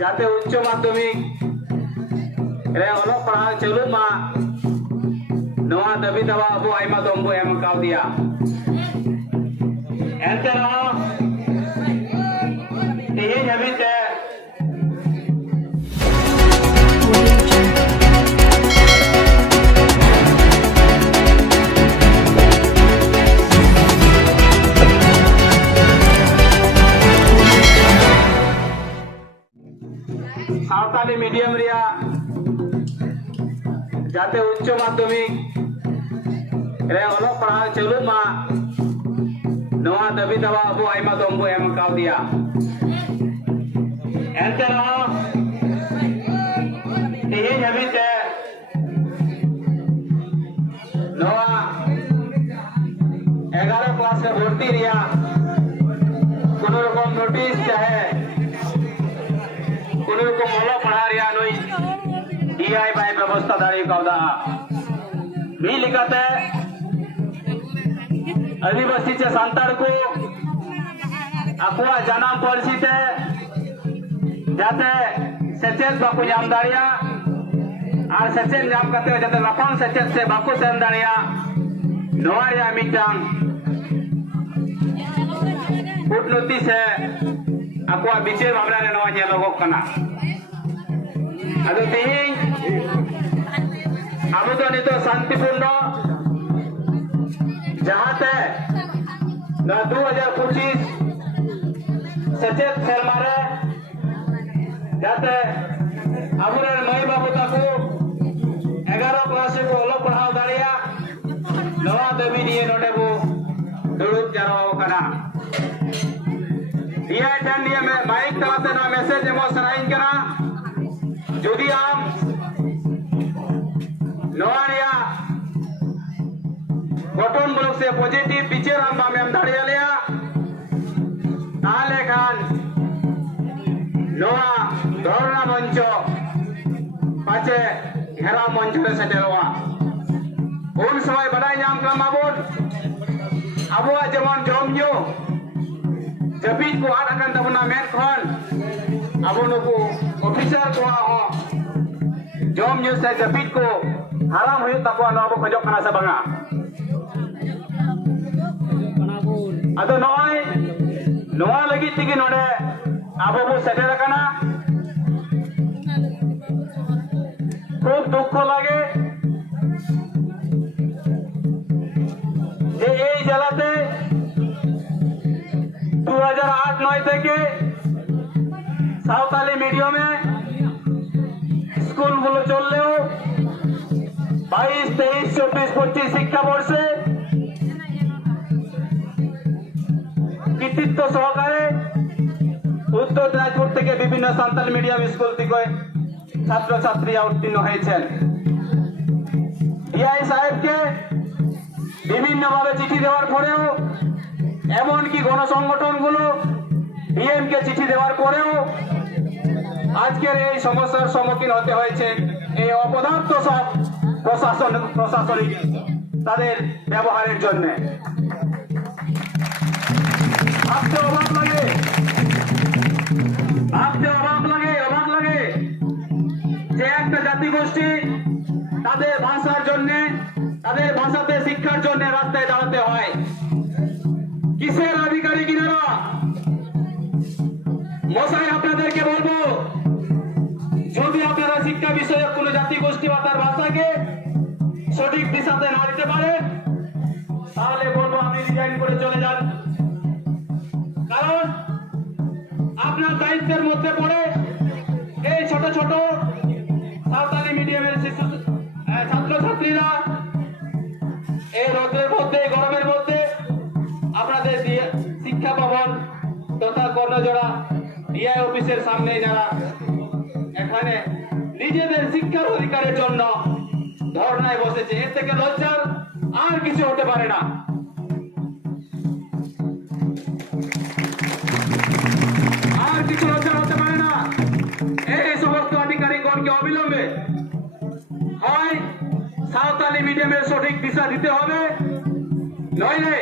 যাতে উচ্চ মাধ্যমিক রে অলক পাড়হাগ চালু मा नवा दाबी दावा अब आयमा दम बो एम कावदिया एंते रहो तेज हबीते सावताली मीडियम रिया जाते उच्च माध्यमिक रे अलोक पाढ़ाग चालू मा नवा दाबी दावा अब आयमा दम बो एम कावदिया एंते रहो तेज हबीते नवा 11 क्लास में भर्ती रिया कोनो रकम नोटिस चाहे कोनो रकम अलोक पाढ़ा रिया नई DI बाय व्यवस्था दाड़ी कावदा मी लिखाते आदिवासी चे सांतार को आकुआ जानाम पार्सी ते जाते सेचेत बाकु जाम दाड़िया और सेचेत जाम करते जाते लाफांग सेचेत से बाकु सेम दाड़िया नवारिया मिटांग कूटनीति से आकुआ विचेर मामला ने नवा जेलोगोक कना अदो तेहिं अब तो नितो शांतिपूर्ण जहाते ना 2025 सचेत सेलमारे जाते अबुरे मई बाबू ताकू 11 क्लास को ओलो पढ़ाव दाड़िया नवा दाबी दिए नोडे बो दुड़ुब जाराव कना दिया टन दिए में माइक तलाते ना मैसेज एमो सराइन कना जुदी आम नवारिया गठन मुलुक से पॉजिटिव पिक्चर हम बामेम दाड़िया लिया ताले खान नवा धरना मंच पाचे घेरा मंच रे सेटेलवा उन समय बड़ाई नाम का माबुन अबुआ जेमन जम न्यू जबीज को आड़ अकन तबना मेन खन अबु नुकु ऑफिसर को हो जम न्यू से जबीज को हाराम हुई तको नबो खजक कना से बंगा अदो नय नवा लगी तिगी नोडे आबो बो सेटेल कना खूब दुख लागे जे এই জেলাতে 2008-9 থেকে সাঁওতালি মিডিয়ামে স্কুলগুলো চললেও 22-23-24-25 শিক্ষাবর্ষে কৃতিত্ব সহকারে উত্তর দিনাজপুর থেকে বিভিন্ন সাঁওতালি মিডিয়াম স্কুল থেকে ছাত্রছাত্রীরা উত্তীর্ণ হয়েছেন ডিআই সাহেবকে বিভিন্নভাবে চিঠি দেওয়ার পরেও এমনকি গণসংগঠনগুলো ডিএমকে চিঠি দেওয়ার পরেও আজকের এই সমস্যার সম্মুখীন হতে হয়েছে এই অপদার্থ সব প্রশাসনিক তাদের ব্যবহারের জন্য ভাবতে অবাক লাগে যে একটা জাতিগোষ্ঠী তাদের ভাষার জন্য তাদের ভাষাতে শিক্ষার জন্য রাস্তায় দাঁড়াতে হয় কিসের আধিকারিক কিনারা মশাই আপনাদেরকে বলবো যদি আপনারা শিক্ষা বিষয়ে কোনো জাতিগোষ্ঠী বা তার ভাষাকে সঠিক দিশাতে না দিতে পারে তাহলে বলবো আপনি রিজাইন করে চলে যান কারণ আপনার দায়িত্বের মধ্যে পড়ে এই ছোট ছোট সাঁওতালি মিডিয়ামের শিশু ছাত্রছাত্রীরা এই রোদের মধ্যে গরমের মধ্যে আপনাদের শিক্ষা ভবন তথা কর্ণজোড়া ডিআই অফিসের সামনে যারা এখানে নিজেদের শিক্ষার অধিকারের জন্য ধর্নায় বসেছে এর থেকে লজ্জার আর কিছু হতে পারে না এই সমস্ত আধিকারিকগণকে অবিলম্বে হয় সাঁওতালি মিডিয়ামের সঠিক দিশা দিতে হবে নইলে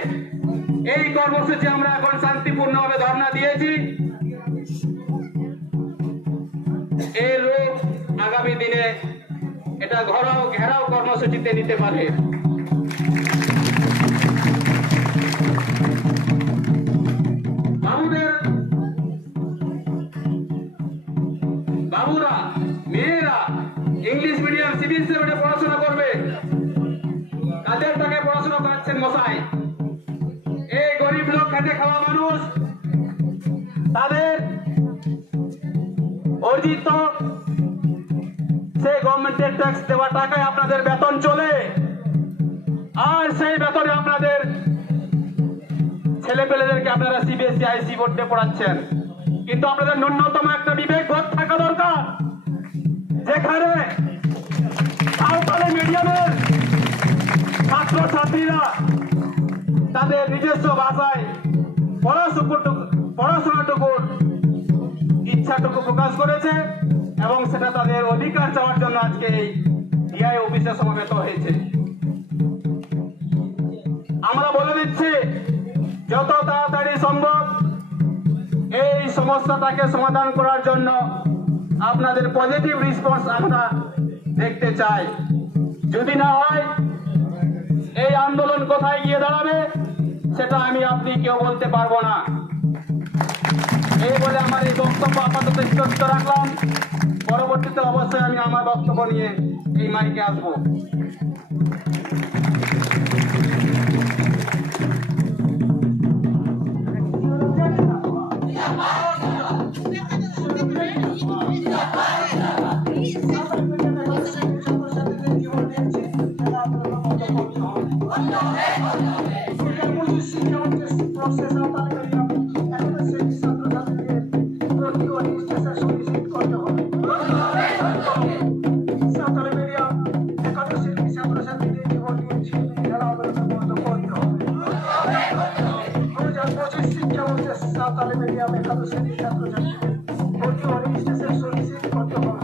এই কর্মসূচি আমরা এখন শান্তিপূর্ণভাবে ধর্ণা দিয়েছি এটা ঘেরাও কর্মসূচিতে নিতে পারে। বাবুরা, মেয়েরা ইংলিশ মিডিয়াম সিবিএসসি বোর্ডে পড়াশোনা করবে, কাদের টাকা পড়াশোনা করাচ্ছেন মশাই? এই গরিব লোক, খেটে খাওয়া মানুষ, তাদের অর্জিত সেই গভর্নমেন্টের ট্যাক্স দেওয়া টাকায় আপনাদের বেতন চলে, আর সেই বেতনে আপনাদের ছেলে পেলেদেরকে আপনারা সিবিএসসি আইসি বোর্ডে পড়াচ্ছেন। কিন্তু আপনাদের ন্যূনতম একটা বিবেক বোধ থাকা দরকার, যেখানে সাঁওতালি মিডিয়ামের ছাত্রছাত্রীরা তাদের নিজস্ব ভাষায় পড়াশোনাটুকুর ইচ্ছাটুকু প্রকাশ করেছে এবং সেটা তাদের অধিকার চাওয়ার জন্য আজকে এই ডিআই অফিসে সমবেত হয়েছে। আমরা বলে দিচ্ছি, যত তাড়াতাড়ি সম্ভব এই সমস্যাটাকে সমাধান করার জন্য আপনাদের পজিটিভ রেসপন্স আমরা দেখতে চাই। যদি না হয় এই আন্দোলন কোথায় গিয়ে দাঁড়াবে সেটা আপনি কেউ বলতে পারবো না। এই বলে আমার এই বক্তব্য আপাতত স্থগিত রাখলাম। পরবর্তীতে অবশ্যই আমি আমার বক্তব্য নিয়ে এই মাইকে আসবো। সাঁওতালি মিডিয়াম একাদশ শ্রেণীর ছাত্রছাত্রীদের ভর্তি হলে স্টেশন সুনিশ্চিত করতে হবে।